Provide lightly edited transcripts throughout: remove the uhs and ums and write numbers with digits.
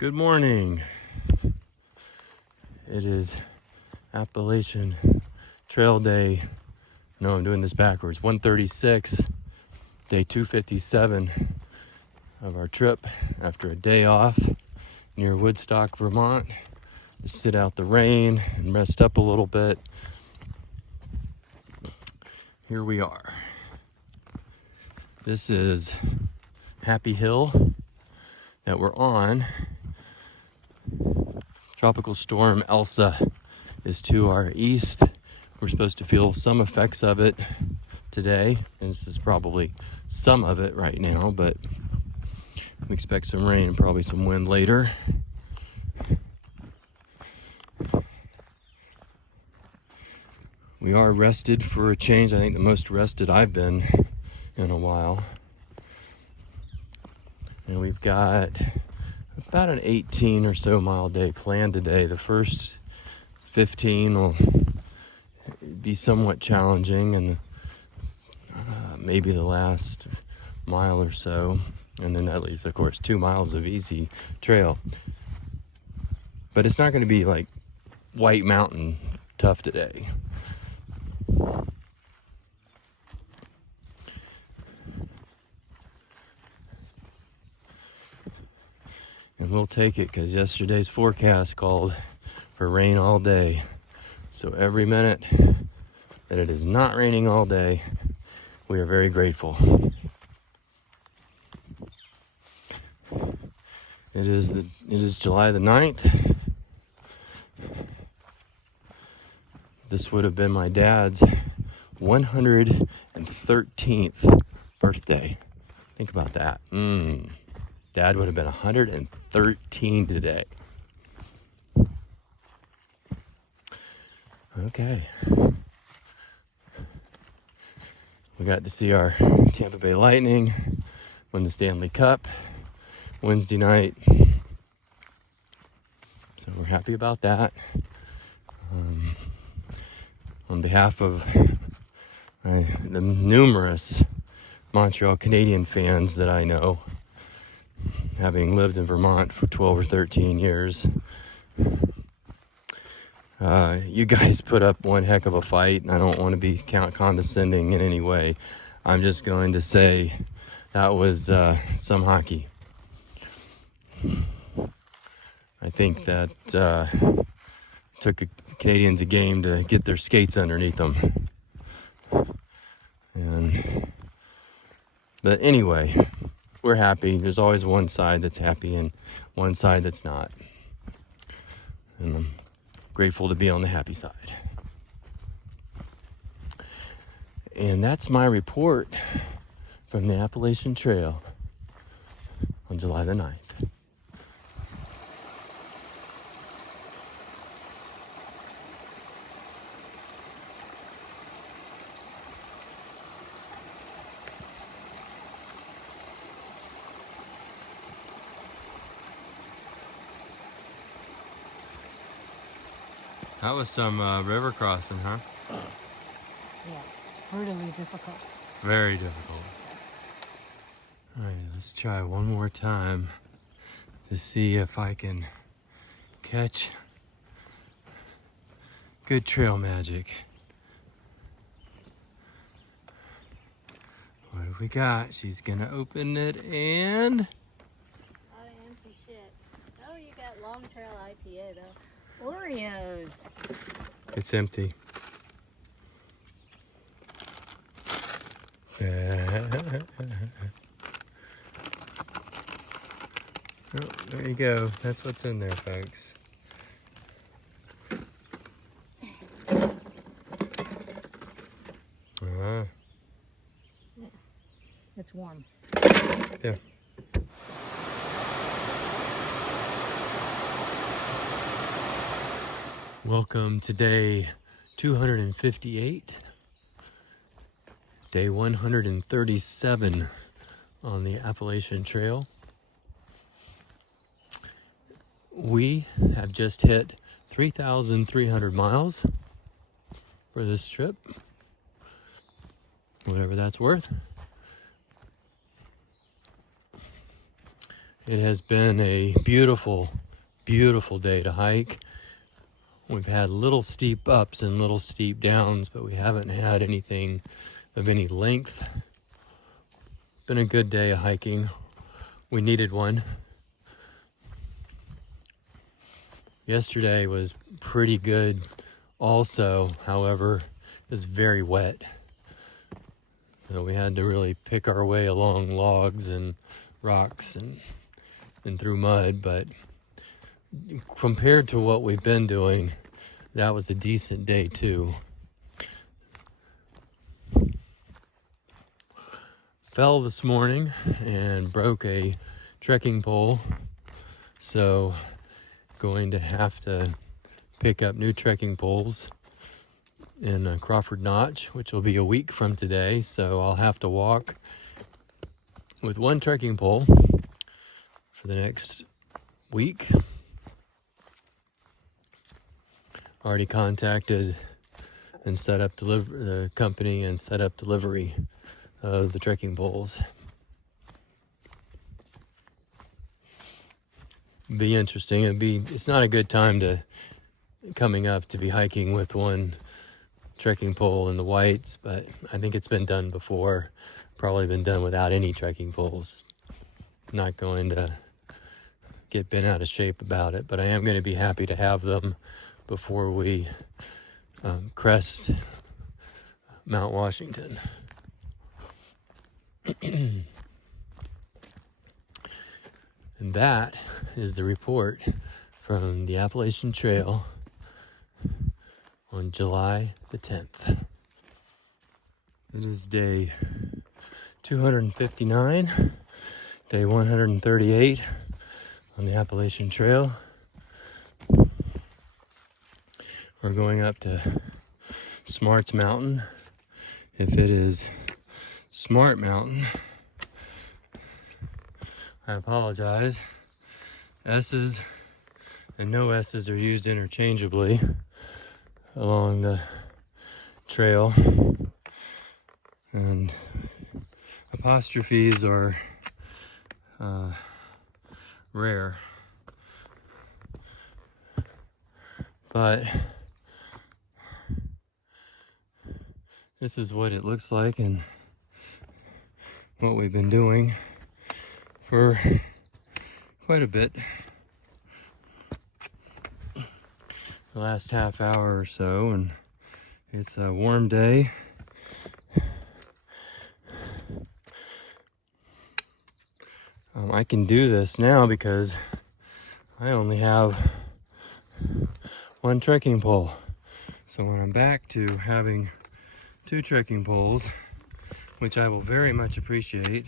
Good morning. It is Appalachian Trail Day. No, I'm doing this backwards. 136, day 257 of our trip after a day off near Woodstock, Vermont, to sit out the rain and rest up a little bit. Here we are. This is Happy Hill that we're on. Tropical storm Elsa is to our east. We're supposed to feel some effects of it today. And this is probably some of it right now, but we expect some rain and probably some wind later. We are rested for a change. I think the most rested I've been in a while. And we've got about an 18 or so mile day planned today. The first 15 will be somewhat challenging, and maybe the last mile or so, and then that leaves, of course, 2 miles of easy trail. But it's not going to be like White Mountain tough today. And we'll take it because yesterday's forecast called for rain all day. So every minute that it is not raining all day, we are very grateful. It is July the 9th. This would have been my dad's 113th birthday. Think about that. Dad would have been 113 today. Okay. We got to see our Tampa Bay Lightning win the Stanley Cup Wednesday night. So we're happy about that. On behalf of the numerous Montreal Canadian fans that I know, having lived in Vermont for 12 or 13 years, you guys put up one heck of a fight, and I don't want to be condescending in any way. I'm just going to say that was some hockey. I think that took Canadians a game to get their skates underneath them. But anyway, we're happy. There's always one side that's happy and one side that's not. And I'm grateful to be on the happy side. And that's my report from the Appalachian Trail on July the 9th. That was some river crossing, huh? Yeah, brutally difficult. Very difficult. All right, let's try one more time to see if I can catch good trail magic. What have we got? She's gonna open it and... Oh, empty shit. Oh, you got Long Trail IPA though. Oreos. It's empty. Oh, there you go. That's what's in there, folks. Yeah. It's warm. Yeah. Welcome to day 258, day 137 on the Appalachian Trail. We have just hit 3,300 miles for this trip, whatever that's worth. It has been a beautiful, beautiful day to hike. We've had little steep ups and little steep downs, but we haven't had anything of any length. Been a good day of hiking. We needed one. Yesterday was pretty good also, however, it was very wet. So we had to really pick our way along logs and rocks and through mud, but compared to what we've been doing, that was a decent day too. Fell this morning and broke a trekking pole, so going to have to pick up new trekking poles in Crawford Notch, which will be a week from today, so I'll have to walk with one trekking pole for the next week. Already contacted and set up the company and set up delivery of the trekking poles. Be interesting. It's not a good time to coming up to be hiking with one trekking pole in the whites, but I think it's been done before. Probably been done without any trekking poles. Not going to get bent out of shape about it, but I am going to be happy to have them before we crest Mount Washington. And that is the report from the Appalachian Trail on July the 10th. It is day 259, day 138 on the Appalachian Trail. We're going up to Smart's Mountain. If it is Smart Mountain, I apologize. S's and no S's are used interchangeably along the trail, and apostrophes are rare. But this is what it looks like and what we've been doing for quite a bit. The last half hour or so, and it's a warm day. I can do this now because I only have one trekking pole. So when I'm back to having two trekking poles, which I will very much appreciate,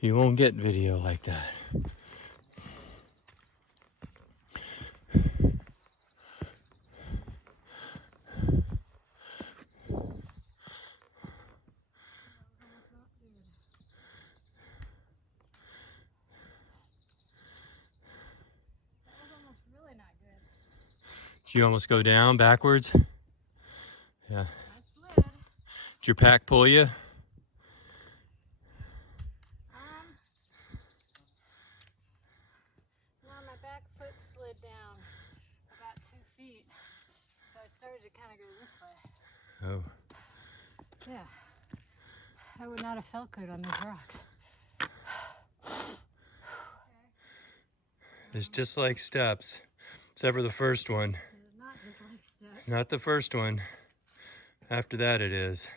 you won't get video like that. Did you almost go down backwards? Yeah. I slid. Did your pack pull you? No, my back foot slid down about 2 feet, so I started to kind of go this way. Oh. Yeah, I would not have felt good on these rocks. It's just like steps, except for the first one. It is not just like steps. Not the first one. After that it is.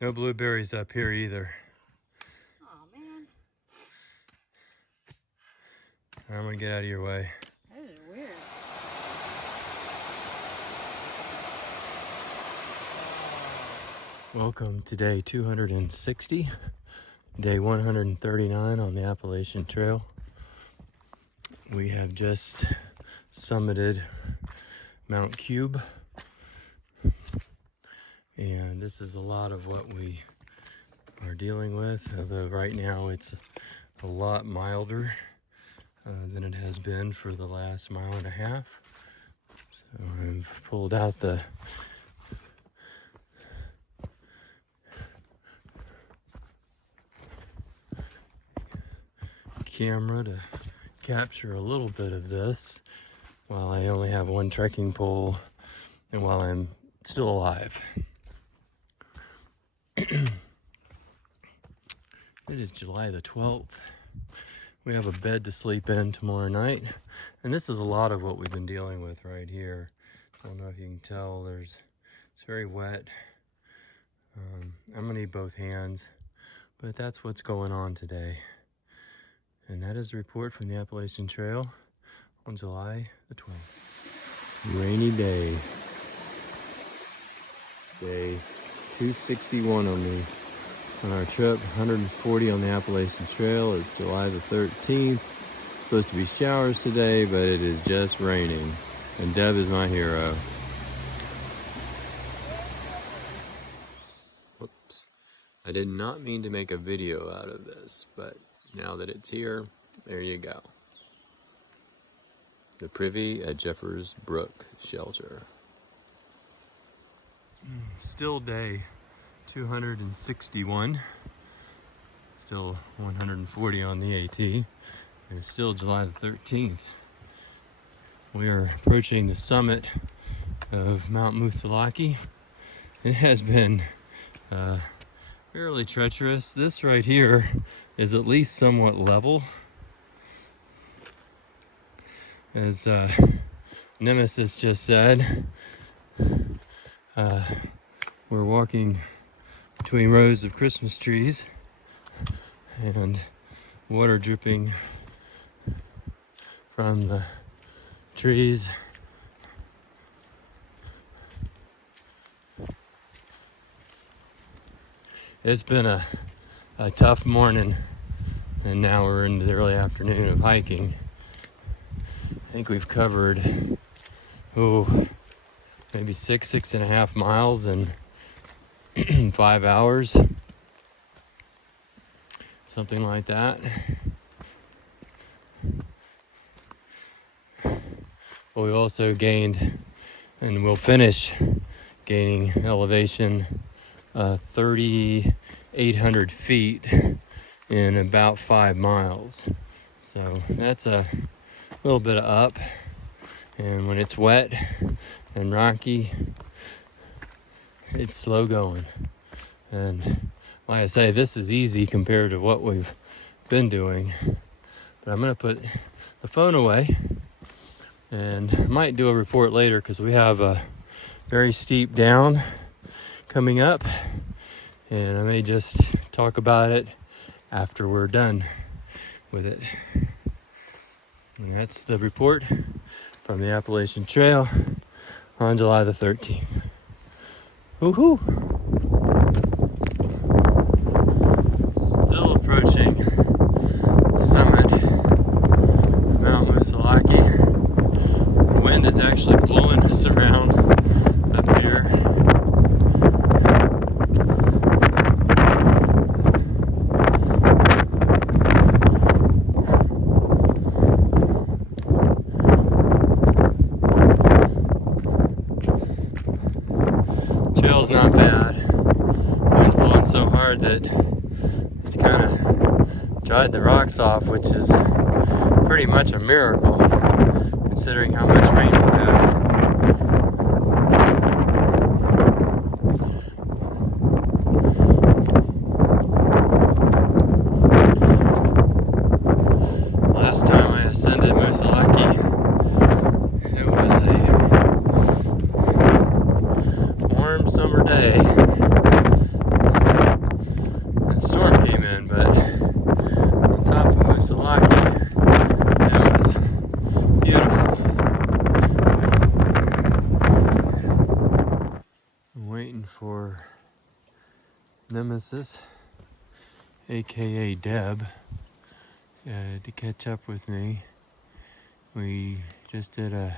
No blueberries up here either. Oh man. I'm gonna get out of your way. That is weird. Welcome to day 260, day 139 on the Appalachian Trail. We have just summited Mount Cube, and this is a lot of what we are dealing with, although right now it's a lot milder. than it has been for the last mile and a half. So I've pulled out the camera to capture a little bit of this while I only have one trekking pole and while I'm still alive. It is July the 12th. We have a bed to sleep in tomorrow night, and this is a lot of what we've been dealing with right here. I don't know if you can tell, it's very wet. I'm gonna need both hands, but that's what's going on today. And that is a report from the Appalachian Trail on July the 12th. Rainy day. Day 261 on our trip. 140 on the Appalachian Trail. It's July the 13th. Supposed to be showers today, but it is just raining. And Deb is my hero. Whoops. I did not mean to make a video out of this, but now that it's here, there you go. The Privy at Jeffers Brook Shelter. Still day 261. Still 140 on the AT. And it's still July the 13th. We are approaching the summit of Mount Musalaki. It has been fairly treacherous. This right here is at least somewhat level. As Nemesis just said, we're walking between rows of Christmas trees and water dripping from the trees. It's been a tough morning, and now we're into the early afternoon of hiking. I think we've covered, maybe six and a half miles in 5 hours. Something like that. But we also gained, and we'll finish gaining elevation 3,800 feet in about 5 miles. So that's a little bit of up. And when it's wet and rocky, it's slow going. And like I say, this is easy compared to what we've been doing. But I'm gonna put the phone away and I might do a report later because we have a very steep down coming up, and I may just talk about it after we're done with it. And that's the report from the Appalachian Trail on July the 13th. Woohoo! Still approaching the summit of Mount Musalaki. The wind is actually blowing us around up here. Trail's not bad. Wind's blowing so hard that it's kind of dried the rocks off, which is pretty much a miracle considering how much rain we've had. Last time I ascended Musalaki, it was a warm summer day. A storm came in, but on top of Musalaki, it was beautiful. I'm waiting for Nemesis, aka Deb, to catch up with me. We just did a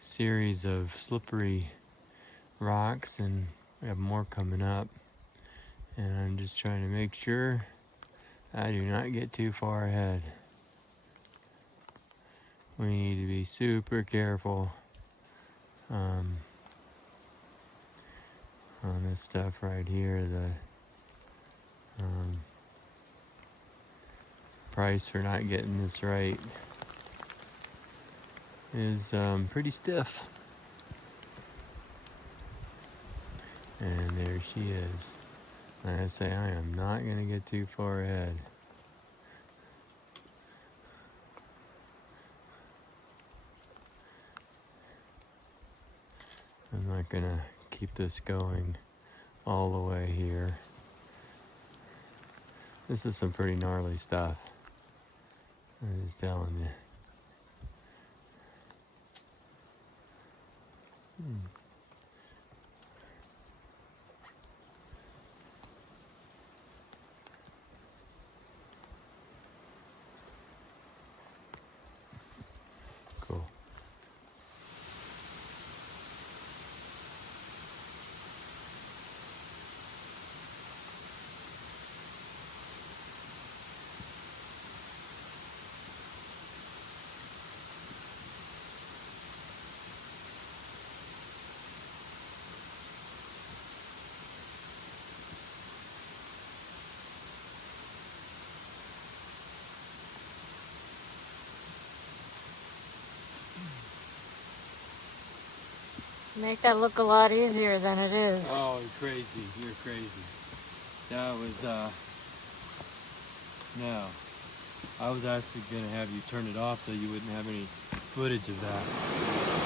series of slippery rocks and we have more coming up, and I'm just trying to make sure I do not get too far ahead. we need to be super careful on this stuff right here. The price for not getting this right is pretty stiff. And there she is. Like I say, I am not gonna get too far ahead. I'm not gonna keep this going all the way here. This is some pretty gnarly stuff. I'm just telling you. Cool. Make that look a lot easier than it is. Oh, you're crazy. You're crazy. That was, no. I was actually going to have you turn it off so you wouldn't have any footage of that.